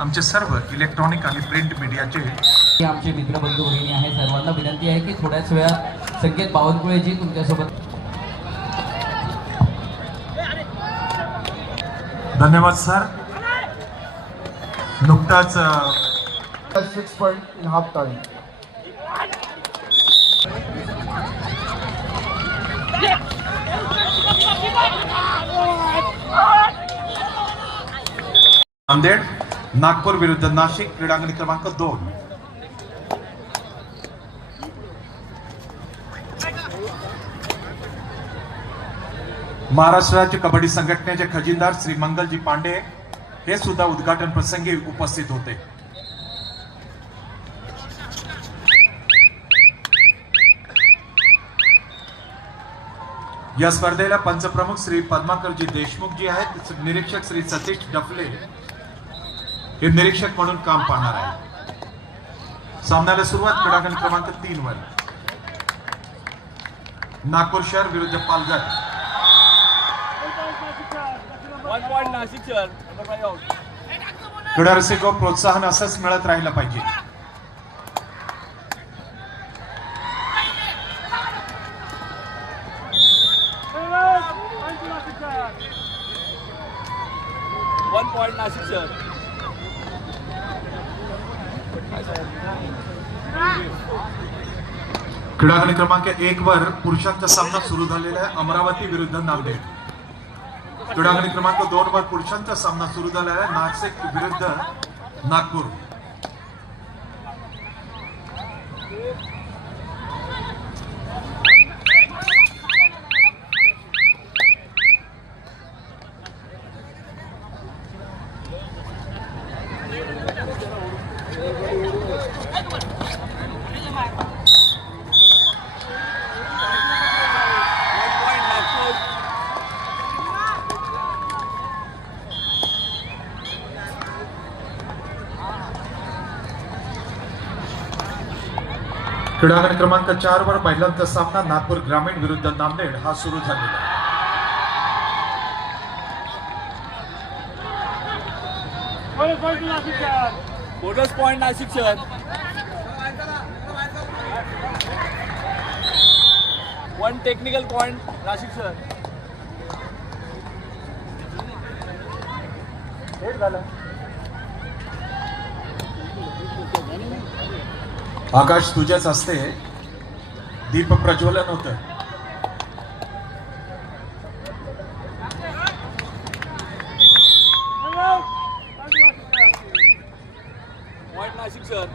आमचे सर्व इलेक्ट्रॉनिक आणि प्रिंट मीडियाचे आमचे मित्रबंधू भगिनी आहे, सर्वांना विनंती आहे की थोड्याच वेळात संकेत बावनकुळेजी तुमच्यासोबत. धन्यवाद सर. नुकताच 6 point in half time. Nanded Nagpur विरुद्ध नाशिक क्रीडांगण क्रमांक 2. महाराष्ट्र राज्य कबड्डी संघटनेचे खजिनदार श्री मंगलजी पांडे हे सुद्धा उद्घाटन प्रसंगी उपस्थित होते. या स्पर्धेला पंचप्रमुख श्री पद्माकरजी देशमुख जी आहेत. निरीक्षक श्री सतीश डफले हे निरीक्षक म्हणून काम पाहणार आहे. सामन्याला सुरुवात क्रीडांगण क्रमांक 3 वर नागपूर शहर विरुद्ध पालघर. क्रीडा रसिको प्रोत्साहन असंच मिळत राहिलं पाहिजे. क्रीडांगण क्रमांक 1 वर पुरुषांचा सामना सुरू झालेला आहे. अमरावती विरुद्ध नांदेड. क्रीडांगण क्रमांक 2 वर पुरुषांचा सामना सुरू झालेला आहे. नाशिक विरुद्ध नागपूर. क्रीडांगण क्रमांक 4 वर महिलांचा सामना नागपूर ग्रामीण विरुद्ध नांदेड हा सुरू झालेला आहे. बोनस पॉइंट नाशिक शहर. वन टेक्निकल पॉइंट नाशिक शहर. आकाश तुझ्याच असते दीप प्रज्वलन होतं. पॉइंट नाशिक शहर.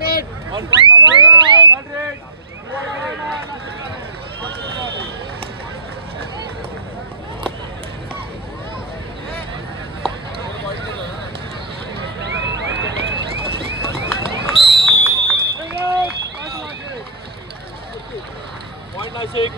Red. 1 point. 100. पॉईंट नाशिक.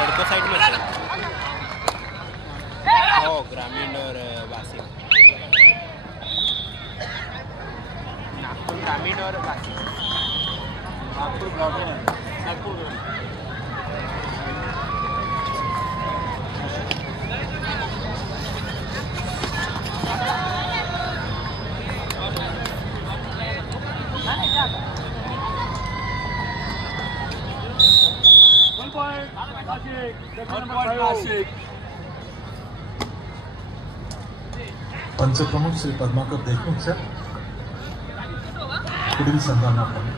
लड़को साइड में हो ग्रामीण और वासी नागपुर ग्रामीण और वासी नागपूर ग्रामीण नागपूर. नाशिक. पंचप्रमुख श्री पद्माकर देशमुख सर पुढील संघांना आपण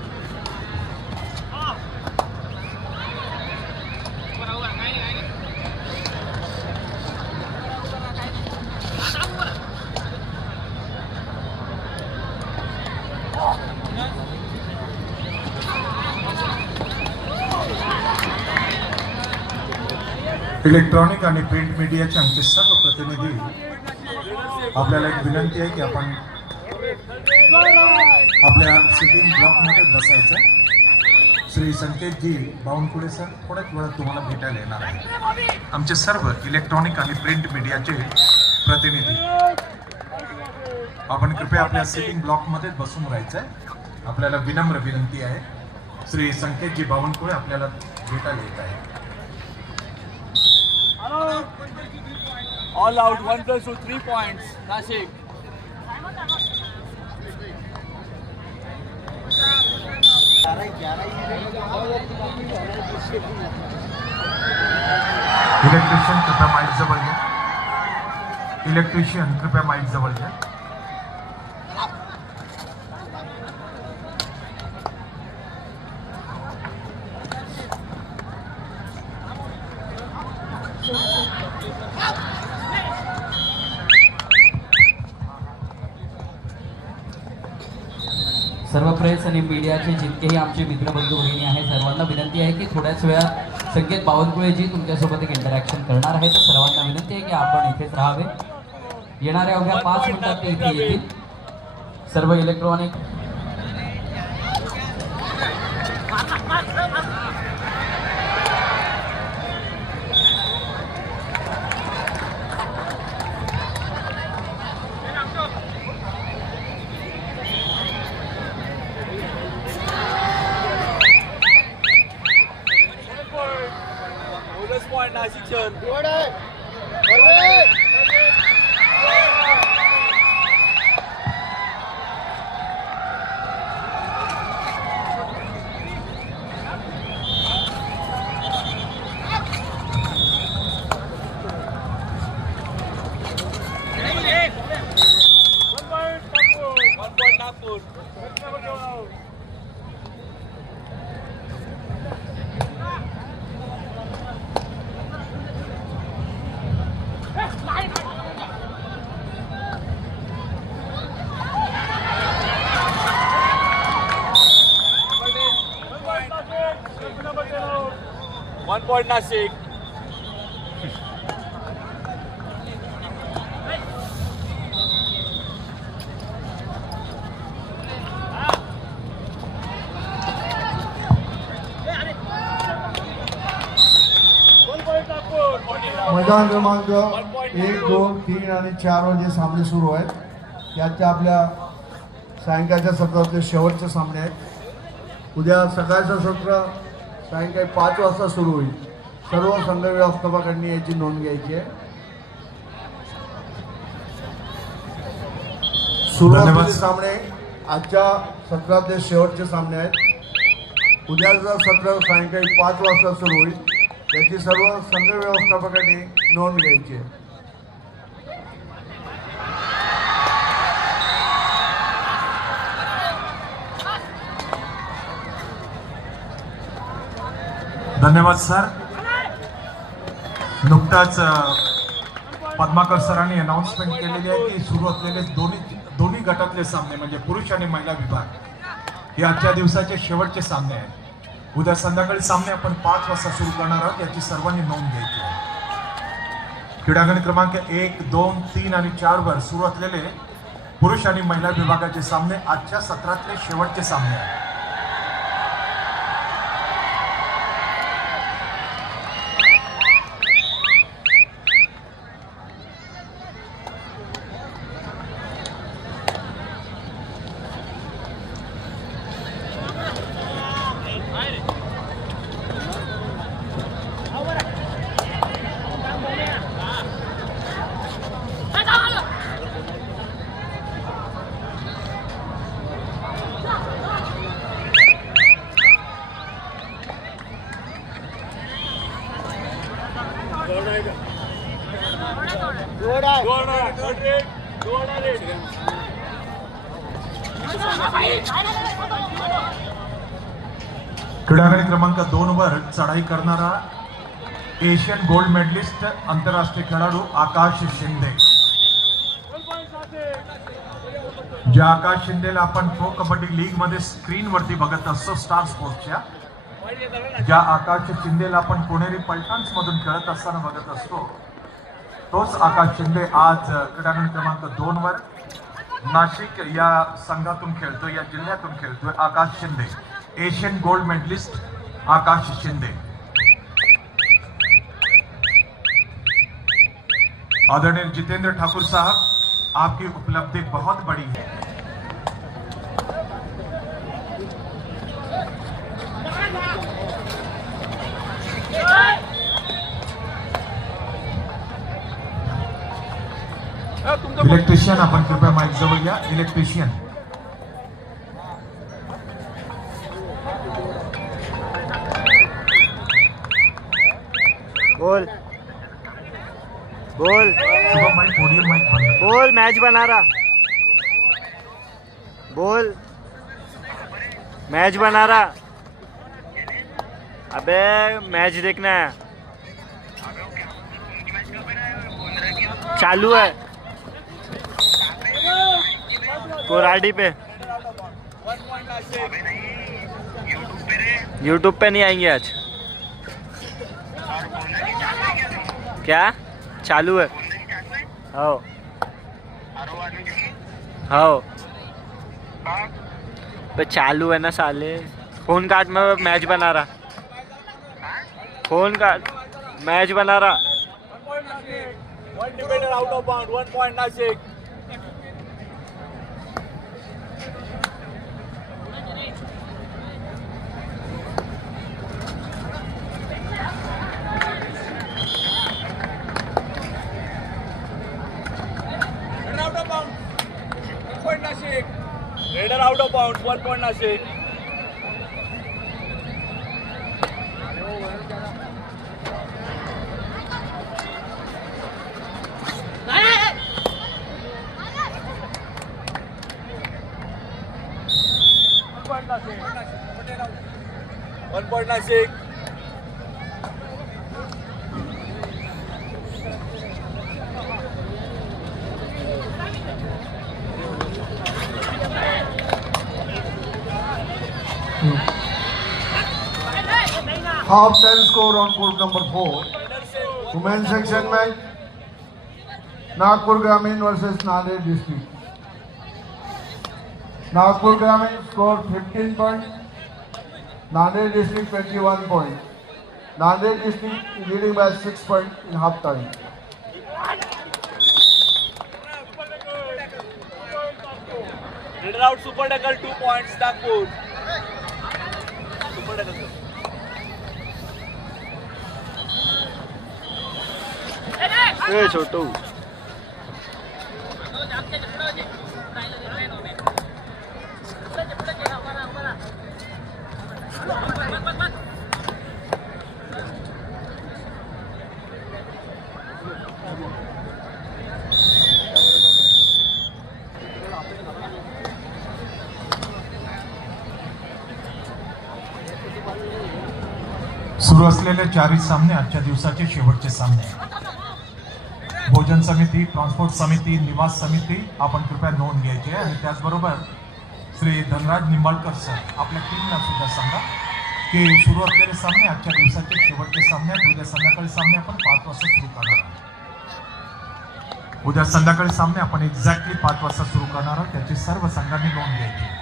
इलेक्ट्रॉनिक आणि प्रिंट मीडियाचे आमचे सर्व प्रतिनिधी आपल्याला एक विनंती आहे की आपण आपल्या सिटिंग ब्लॉकमध्ये बसायचं. श्री संकेतजी बावनकुळे सर थोड्याच वेळात तुम्हाला भेटायला येणार आहे. आमचे सर्व इलेक्ट्रॉनिक आणि प्रिंट मीडियाचे प्रतिनिधी आपण कृपया आपल्या सिटिंग ब्लॉकमध्येच बसून राहायचं आहे. आपल्याला विनम्र विनंती आहे. श्री संकेतजी बावनकुळे आपल्याला भेटायला येत आहे. All out 1+2 3 points Nashik. Electrician कृपया माइक जवळ घ्या. इलेक्ट्रिशियन कृपया माइक जवळ घ्या. सर्व प्रेस आणि मीडियाचे जितकेही आमचे मित्रबंधू भगिनी आहेत सर्वांना विनंती आहे की थोड्याच वेळात संकेत बावनकुळेजी तुमच्यासोबत एक इंटरॅक्शन करणार आहे. तर सर्वांना विनंती आहे की आपण इथेच राहावे. येणाऱ्या अवघ्या 5 मिनिटात ते इथे येतील. सर्व इलेक्ट्रॉनिक पॉइंट नाशिक शहर. One point Nagpur. One point Nashik. मैदान क्रमांक 1, 2, 3 आणि 4 वर जे सामने सुरू आहेत त्याच्या आपल्या सायंकाळच्या सत्रातले शेवटचे सामने आहेत. उद्या सकाळचं सत्र सायंकाळी 5 वाजता सुरू होईल. सर्व संघ व्यवस्थापकांनी याची नोंद घ्यायची आहे. सुरुवातीचे सामने आजच्या सत्रातले शेवटचे सामने आहेत. उद्याचं सत्र सायंकाळी 5 वाजता सुरू होईल. याची सर्व संघ व्यवस्थापकांनी नोंद घ्यायची आहे. धन्यवाद सर. नुकताच पद्माकर सरांनी अनाउन्समेंट केलेली आहे की सुरू असलेले दोन्ही गटातले सामने म्हणजे पुरुष आणि महिला विभाग हे आजच्या दिवसाचे शेवटचे सामने आहेत. उद्या संध्याकाळी सामने आपण 5 वाजता सुरू करणार आहोत, याची सर्वांनी नोंद घ्यायची आहे. क्रीडांगण क्रमांक 1, 2, 3 आणि 4 वर सुरू असलेले पुरुष आणि महिला विभागाचे सामने आजच्या सत्रातले शेवटचे सामने आहेत. क्रीडांगण क्रमांक 2 वर चढाई करणारा एशियन गोल्ड मेडलिस्ट आंतरराष्ट्रीय खेळाडू आकाश शिंदे. ज्या आकाश शिंदेला आपण प्रो कबड्डी लीग मध्ये स्क्रीन वरती बघत असतो स्टार स्पोर्ट्सच्या, ज्या आकाश शिंदेला आपण पुणेरी पलटन्स मधून खेळत असताना बघत असतो, तोच आकाश शिंदे आज क्रीडांगण क्रमांक 2 वर नाशिक या संघातून खेळतोय, या जिल्ह्यातून खेळतोय. Akash Shinde, Asian gold medalist Akash Shinde. आदरणीय जितेंद्र ठाकुर साहब, आपकी उपलब्धि बहुत बड़ी है. इलेक्ट्रिशियन आपण कृपया माईक जवळ या. इलेक्ट्रिशियन बोल बोल शुभम माईक, पोडियम माईक बंद. बोल मैच बना रहा. बोल मैच बना रहा. अबे मैच देखना है. चालू है कोराडी पे. यूट्यूब पे नहीं आएंगे आज. क्या चालू है? हो हो पे चालू है ना साले. फोन काट, मैं मैच बना रहा. फोन काट, मैच बना रहा. One defender out of bound. 1 point Nashik. Out of bounds. 1 point Nashik. Raider out of bounds. 1 point Nashik. One point Nashik. Half time score on court number 4. Women's section match. Nagpur Gramin versus Nanded District. Nagpur Gramin scored 15 points. Nanded District 21 points. Nanded District leading by 6 points in half time. Raider out Super Tackle 2 points Nagpur. Super Tackle. ए छोटू सुरू असलेले चारही सामने आजच्या दिवसाचे शेवटचे सामने आहेत. भोजन समिती, ट्रान्सपोर्ट समिती, निवास समिती आपण कृपया नोंद घ्यायची आहे. आणि त्याचबरोबर श्री धनराज निंबाळकर सर आपल्या टीमला सुद्धा सांगा की सुरू असलेले सामने आजच्या दिवसाचे शेवटचे सामने आहेत. उद्या संध्याकाळी सामने आपण 5 वाजता सुरू करणार आहोत. उद्या संध्याकाळी सामने आपण एक्झॅक्टली 5 वाजता सुरू करणार आहोत. त्याची सर्व संघांनी नोंद घ्यायची.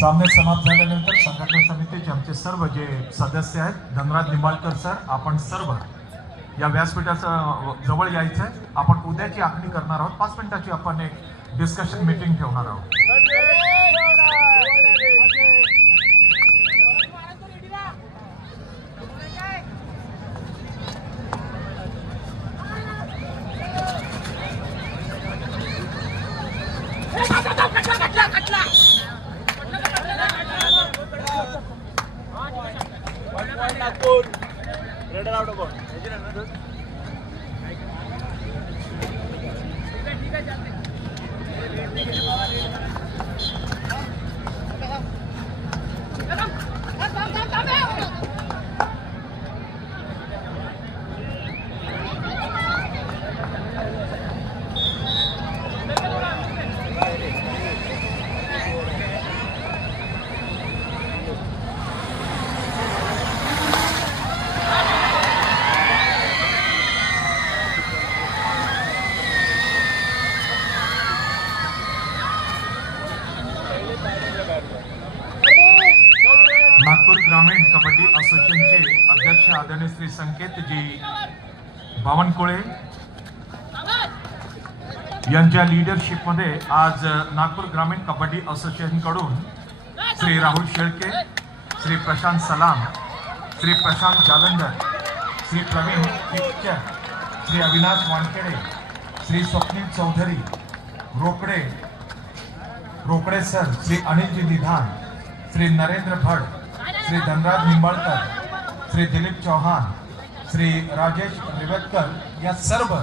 सामने समाप्त झाल्यानंतर संघटना समितीचे आमचे सर्व जे सदस्य आहेत, धनराज निंबाळकर सर, आपण सर्व या व्यासपीठाच्या जवळ यायचं आहे. आपण उद्याची आखणी करणार आहोत. 5 मिनिटाची आपण एक डिस्कशन मीटिंग ठेवणार आहोत. Nagpur raider out of Nagpur ग्रामीण कबड्डी असोसिएशनचे अध्यक्ष आदरणीय श्री संकेतजी बावनकुळे यांच्या लीडरशिपमध्ये आज नागपूर ग्रामीण कबड्डी असोसिएशनकडून श्री राहुल शेळके, श्री प्रशांत सलाम, श्री प्रशांत जालंधर, श्री प्रवीण पिक्चर, श्री अविनाश वानखेडे, श्री स्वप्नील चौधरी, रोकडे सर, श्री अनिलजी निधान, श्री नरेंद्र भट, श्री धनराज निंबाळकर, श्री दिलीप चौहान, श्री राजेश रिवेतकर या सर्व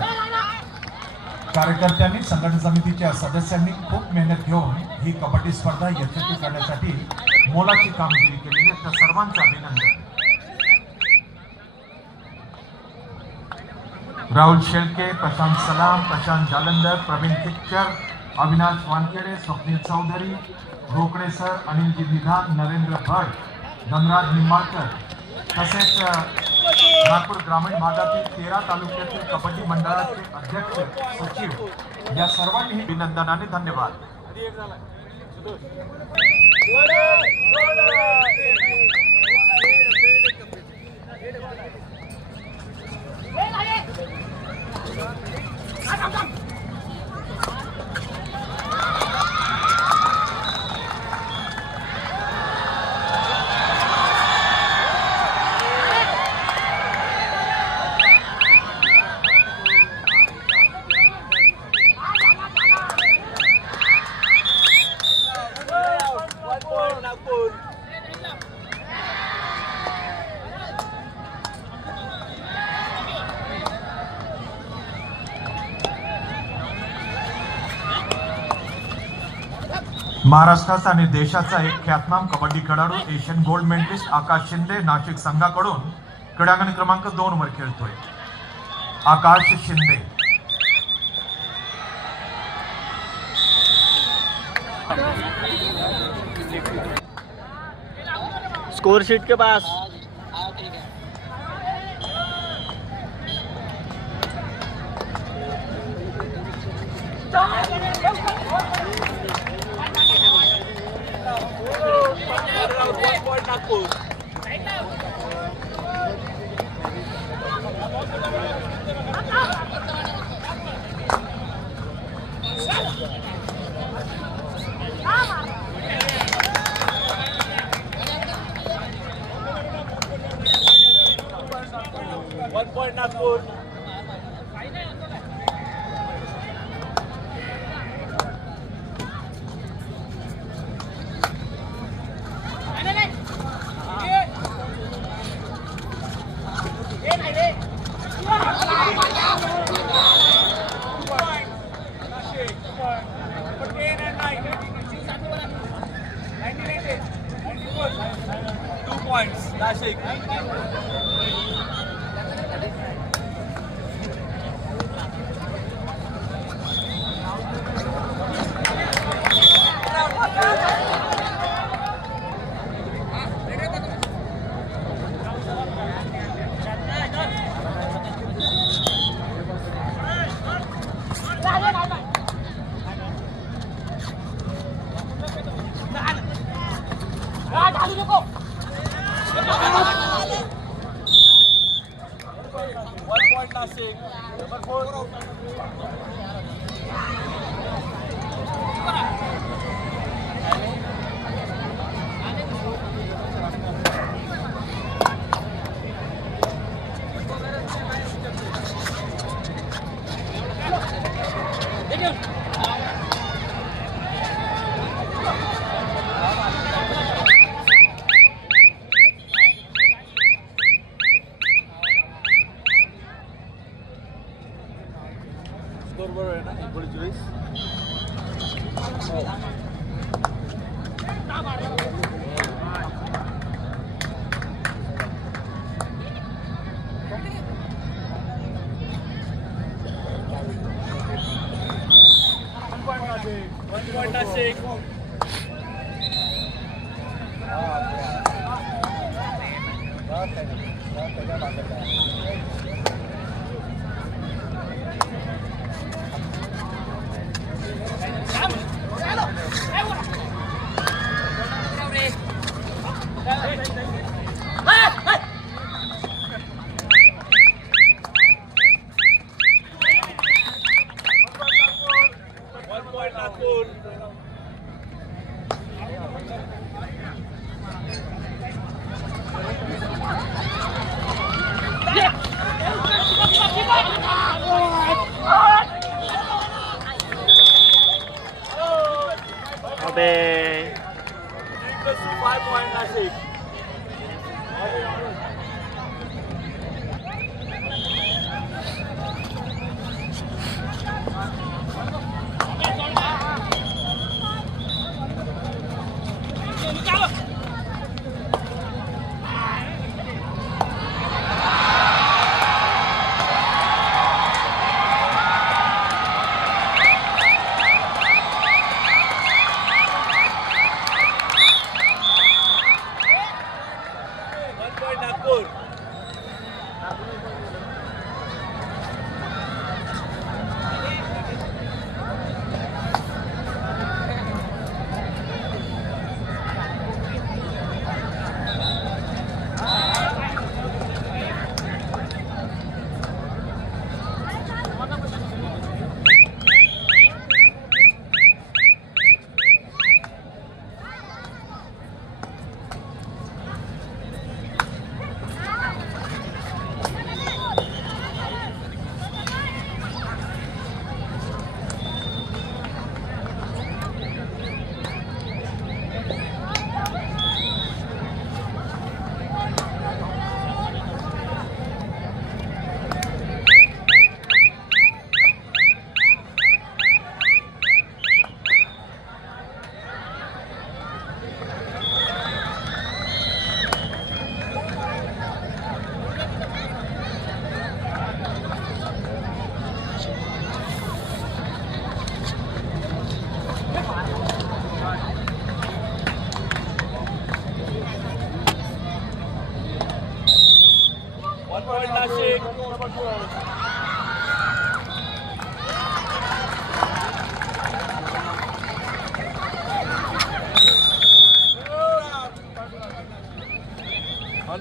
कार्यकर्त्यांनी, संघटना समितीच्या सदस्यांनी खूप मेहनत घेऊन ही कबड्डी स्पर्धा यशस्वी करण्यासाठी मोलाची कामगिरी केलेली आहे. त्या सर्वांचं अभिनंदन. राहुल शेळके, प्रशांत सलाम, प्रशांत जालंधर, प्रवीण पिक्चर, अविनाश वानखेडे, स्वप्नील चौधरी, रोकडे सर, अनिलजी निधान, नरेंद्र भट, धनराज निंबाळकर तसेच नागपूर ग्रामीण भागातील 13 तालुक्यातील कबड्डी मंडळाचे अध्यक्ष, सचिव या सर्वांनी अभिनंदनाने धन्यवाद. नागपूर महाराष्ट्राचा आणि देशाचा एक ख्यातनाम कबड्डी खेळाडू, Asian gold medalist Akash Shinde Nashik संघाकडून क्रीडांगण क्रमांक 2 वर खेळतोय. आकाश शिंदे. स्कोर शीट के पास Nagpur 1 point Nagpur. Points, Nashik. बरोबर आहे ना 39. One point Nashik. अबे 5 point Nashik.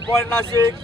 Point Nashik.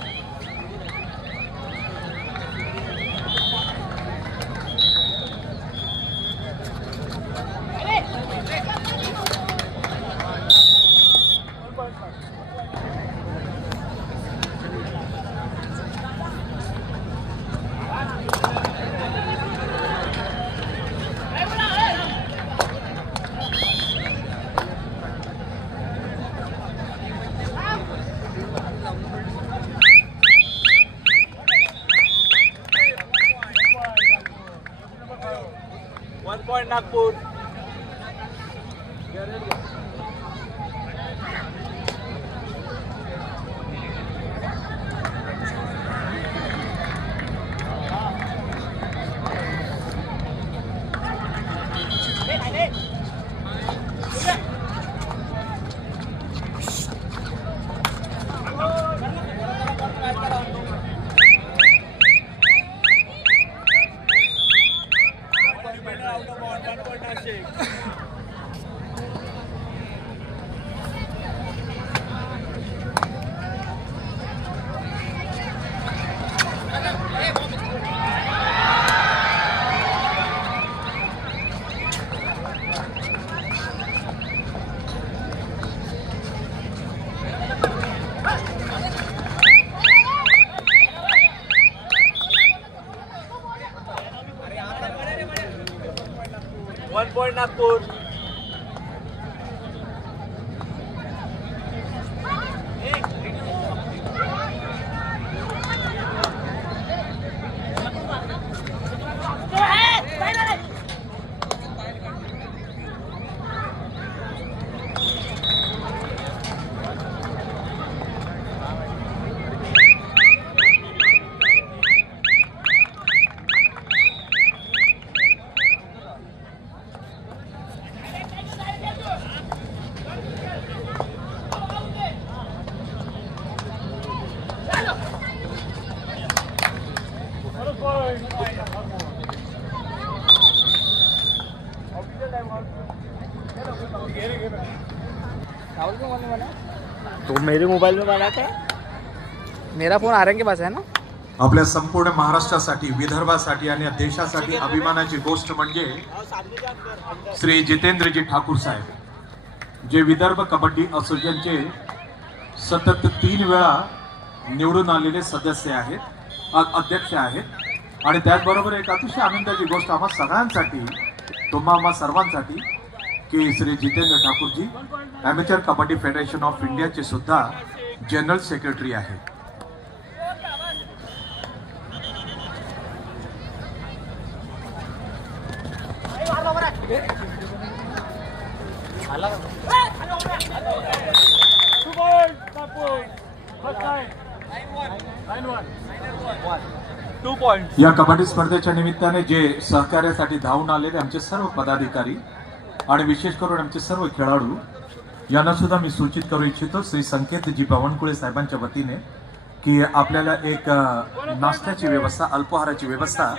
Point Nagpur. Out of bounds, 1 point Nashik. One point Nagpur. तो मेरे मोबाइल में बना था. मेरा फोन आर्यन के पास है ना. आपल्या संपूर्ण महाराष्ट्रासाठी, विदर्भासाठी आणि देशासाठी अभिमानाची गोष्ट म्हणजे श्री जितेंद्रजी ठाकूर साहेब, जे विदर्भ कबड्डी असोसिएशनचे सतत 3 वेळा निवडून आलेले सदस्य आहेत, अध्यक्ष आहेत. आणि त्याचबरोबर एक अतिशय आनंदाची गोष्ट आम्हा सगळ्यांसाठी, तुम्हा सर्वांसाठी, की Shri Jitendra Thakurji amateur kabaddi federation of इंडियाचे सुद्धा जनरल सेक्रेटरी आहेत. या कबड्डी स्पर्धेच्या निमित्ताने जे सहकार्यासाठी धावून आलेले आमचे सर्व पदाधिकारी आणि विशेष करून आमचे सर्व खेळाडू यांना सुद्धा मी सूचित करू इच्छितो श्री संकेतजी बावनकुळे साहेबांच्या वतीने की आपल्याला एक नाश्त्याची व्यवस्था, अल्पाहाराची व्यवस्था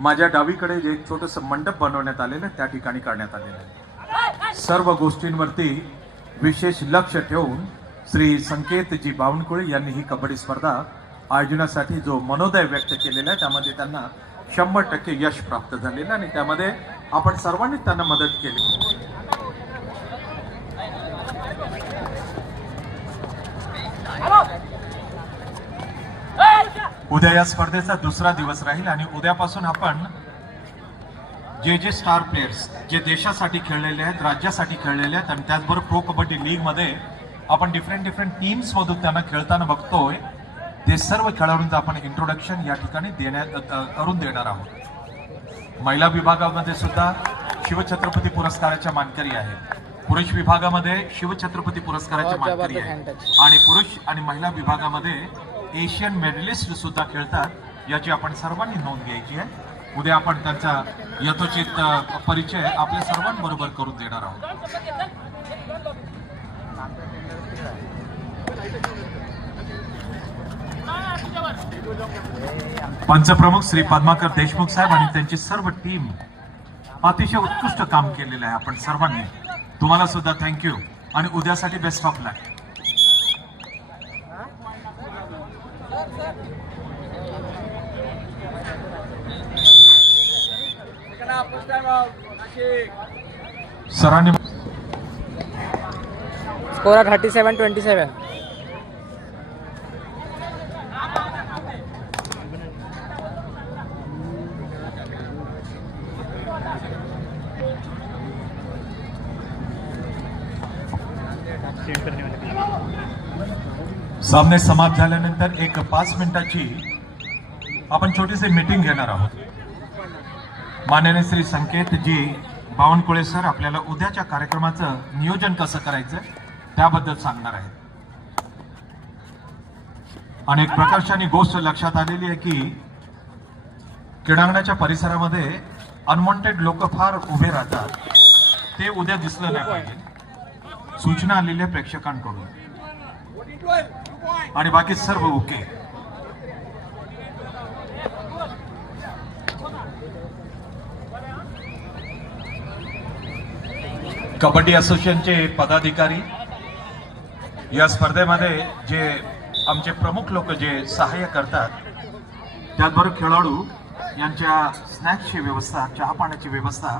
माझ्या डावीकडे जे एक छोटंसं मंडप बनवण्यात आलेलं त्या ठिकाणी करण्यात आलेलं आहे. सर्व गोष्टींवरती विशेष लक्ष ठेवून श्री संकेतजी बावनकुळे यांनी ही कबड्डी स्पर्धा आयोजनासाठी जो मनोदय व्यक्त केलेला आहे त्यामध्ये त्यांना 100% यश प्राप्त झालेलं आणि त्यामध्ये आपण सर्वांनी त्यांना मदत केली. उद्या या स्पर्धेचा दुसरा दिवस राहील आणि उद्यापासून आपण जे स्टार प्लेयर्स जे देशासाठी खेळलेले आहेत, राज्यासाठी खेळलेले आहेत आणि त्याचबरोबर प्रो कबड्डी लीग मध्ये आपण डिफरंट टीम्स मधून त्यांना खेळताना बघतोय, ते सर्व खेळाडूंचं आपण इंट्रोडक्शन या ठिकाणी करून देणार आहोत. महिला विभागामध्ये सुद्धा शिवछत्रपती पुरस्काराच्या मानकरी आहेत, पुरुष विभागामध्ये शिवछत्रपती पुरस्काराच्या मानकरी आहेत आणि पुरुष आणि महिला विभागामध्ये एशियन मेडलिस्ट सुद्धा खेळतात, याची आपण सर्वांनी नोंद घ्यायची आहे. उद्या आपण त्यांचा यथोचित परिचय आपल्या सर्वांबरोबर करून देणार आहोत. पंचप्रमुख श्री पद्माकर देशमुख साहेब आणि त्यांची सर्व टीम अतिशय उत्कृष्ट काम केलेलं आहे. आपण सर्वांनी तुम्हाला सुद्धा थँक्यू आणि उद्यासाठी बेस्ट ऑफ लक. सरांनी स्कोर 37-27. सामने समाप्त झाल्यानंतर एक 5 मिनिटाची आपण छोटीशी मीटिंग घेणार आहोत. माननीय श्री संकेतजी बावनकुळे सर आपल्याला उद्याच्या कार्यक्रमाचं नियोजन कसं करायचं त्याबद्दल सांगणार आहेत. आणि एक प्रकर्षाने गोष्ट लक्षात आलेली आहे की क्रीडांगणाच्या परिसरामध्ये अनवॉन्टेड लोक फार उभे राहतात. ते उद्या दिसलं नाही पाहिजे. सूचना आलेल्या प्रेक्षकांकडून आणि बाकी सर्व ओके. कबड्डी असोसिएशनचे पदाधिकारी या स्पर्धेमध्ये जे आमचे प्रमुख लोक जे सहाय्य करतात त्याचबरोबर खेळाडू यांच्या स्नॅक्सची व्यवस्था, चहा पाण्याची व्यवस्था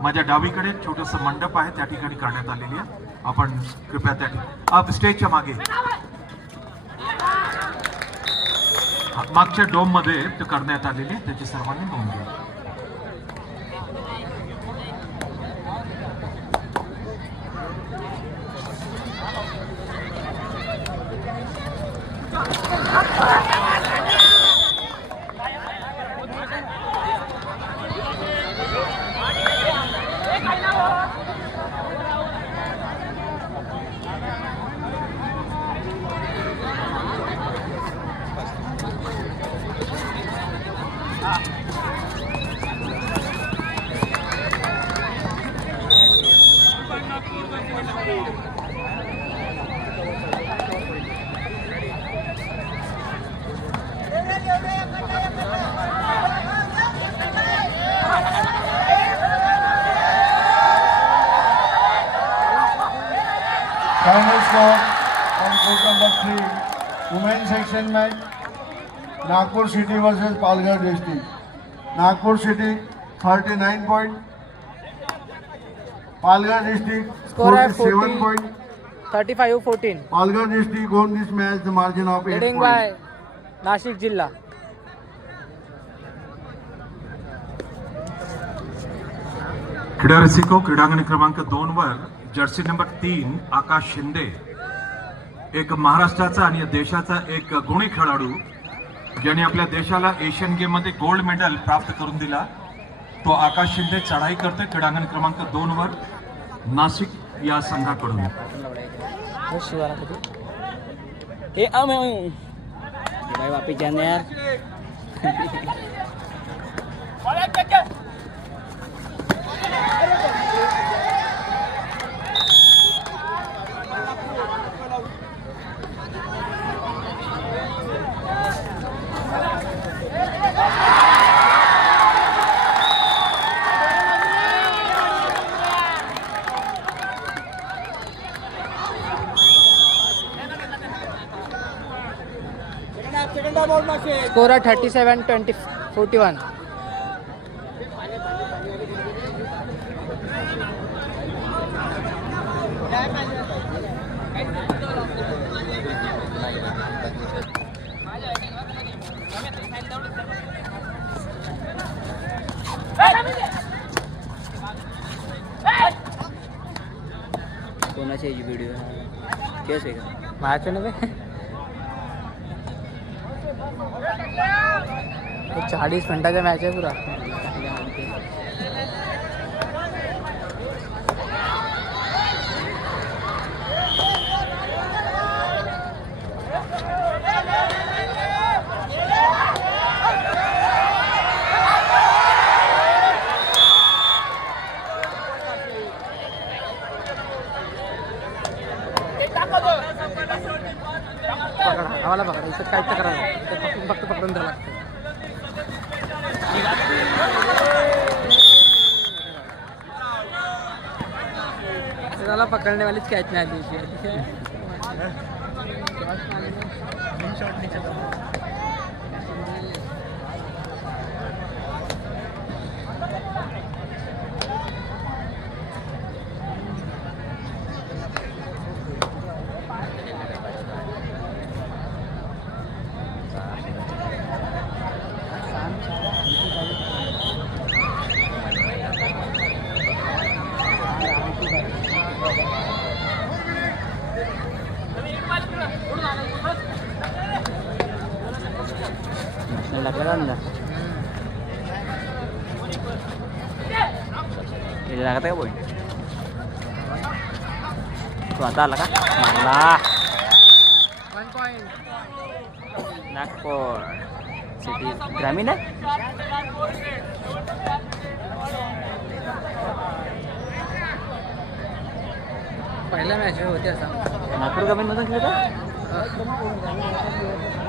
माझ्या डावीकडे एक छोटंसं मंडप आहे त्या ठिकाणी करण्यात आलेली आहे. आपण कृपया त्या ठिकाणी स्टेजच्या मागे मागच्या डोम मध्ये ते करण्यात आलेली आहे. त्याची सर्वांनी नोंद घ्या. Final score on court number 3, women's section match, Nagpur City versus Palghar district. Nagpur City 39 point, Palghar district Score at 47 point. 35-14. Palghar district won this match the margin of 8 Leading points. by Nashik Jilla. क्रीडा रसिको क्रीडांगण क्रमांक 2 वर Jersey number 3 आकाश शिंदे, एक महाराष्ट्राचा आणि देशाचा एक गुणी खेळाडू ज्याने आपल्या देशाला एशियन गेम मध्ये गोल्ड मेडल प्राप्त करून दिला, तो आकाश शिंदे चढाई करतोय क्रीडांगण क्रमांक 2 वर नाशिक या संघाकडून. भाई वापिस जाने यार. Score at 37-41. कोणाची आहे व्हिडिओ केस आहे का माझ्या नव्हे 40 मिनिटाचा मॅच आहे पुरा. पकडा आम्हाला पकडा इथं काहीच करायला फक्त पकडून द्यावं लागतं. त्याला पकडने वालीच कॅच नाही आली. हे लागत आहे का पॉईंट? तो आता आला का? मारला. नागपूर सिटी ग्रामीण आहे. पहिल्या मॅच होते असा नागपूर ग्रामीणमधून खेळत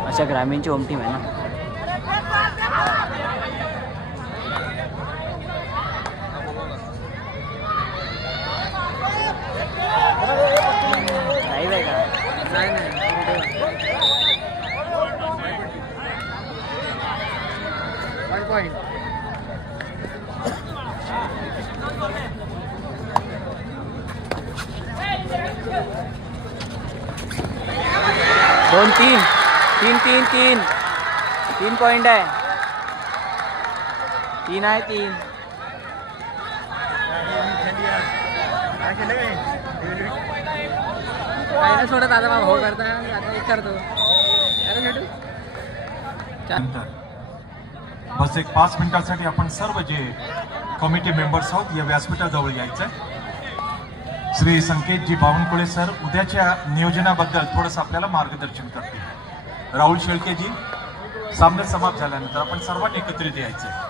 अच्छा ग्रामीणची होम टीम आहे ना. लाईव्ह आहे का? दोन तीन तीन तीन तीन 3 पॉइंट आहे. 3 आहे 3. सोडत आता भाऊ करता आता एक करतो नंतर बस एक 5 मिनिटांसाठी आपण सर्व जे कमिटी मेंबर्स आहोत या व्यासपीठाजवळ यायचं. श्री संकेतजी बावनकुळे सर उद्याच्या नियोजनाबद्दल थोडंसं आपल्याला मार्गदर्शन करतील. राहुल शेळकेजी सामना समाप्त झाल्यानंतर आपण सर्वांनी एकत्रित यायचं.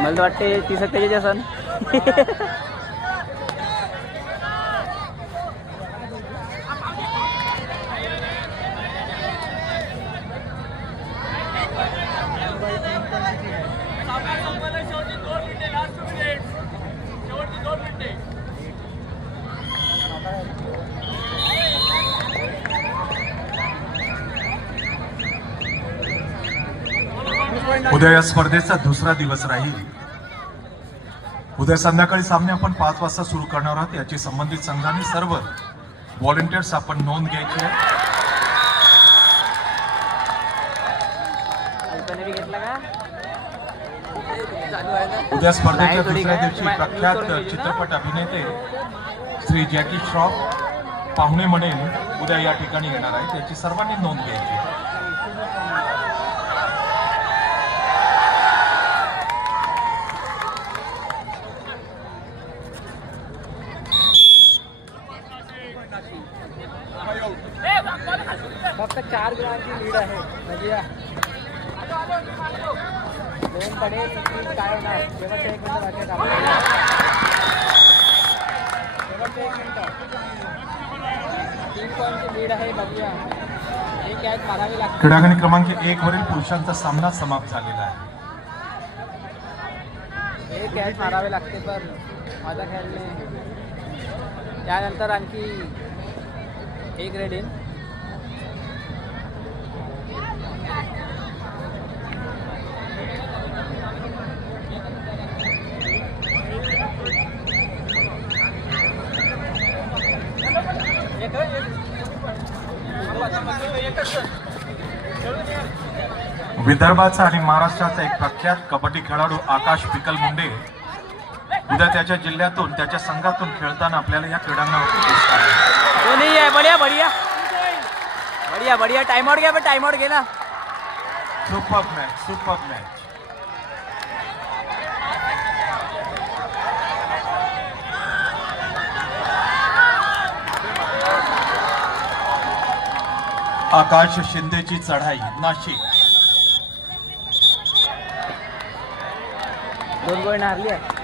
मला तर वाटते 30-41 असन. उद्या या स्पर्धेचा दुसरा दिवस राहील. उद्या संध्याकाळी सामने आपण 5 वाजता सुरू करणार आहोत. याची संबंधित संघांनी सर्व व्हॉलेंटियर्स आपण नोंद घ्यायची आहे. उद्या स्पर्धेच्या दुसऱ्या दिवशी प्रख्यात चित्रपट अभिनेते श्री जॅकी श्रॉफ पाहुणे म्हणेल उद्या या ठिकाणी येणार आहेत. याची सर्वांनी नोंद घ्यायची आहे. फक्त 4 गुणांची लीड आहे. भजिया 2 कडे काय होणार? शेवटचे 1 मिनिट बाकी आहे. शेवटचे 1 मिनिट 3 पॉईंटची लीड आहे. भजिया एक कॅच मारावी लागते. क्रीडांगण क्रमांक 1 वरील पुरुषांचा सामना समाप्त झालेला आहे. एक कॅच मारावे लागते पण माझा खेळणे त्यानंतर आणखी एक रेड इन. विदर्भाचा आणि महाराष्ट्राचा एक प्रख्यात कबड्डी खेळाडू आकाश पिकल मुंडे उद्या त्याच्या जिल्ह्यातून त्याच्या संघातून खेळताना आपल्याला या क्रीडांगणावरती दिसत आहे. तो नहीं है. बढ़िया बढ़िया बढ़िया बढ़िया. टाइम आउट गया. टाइम आउट घे ना. Super match super match. Akash शिंदेची चढाई नाशिक. 2 पॉईंट हारली आहे.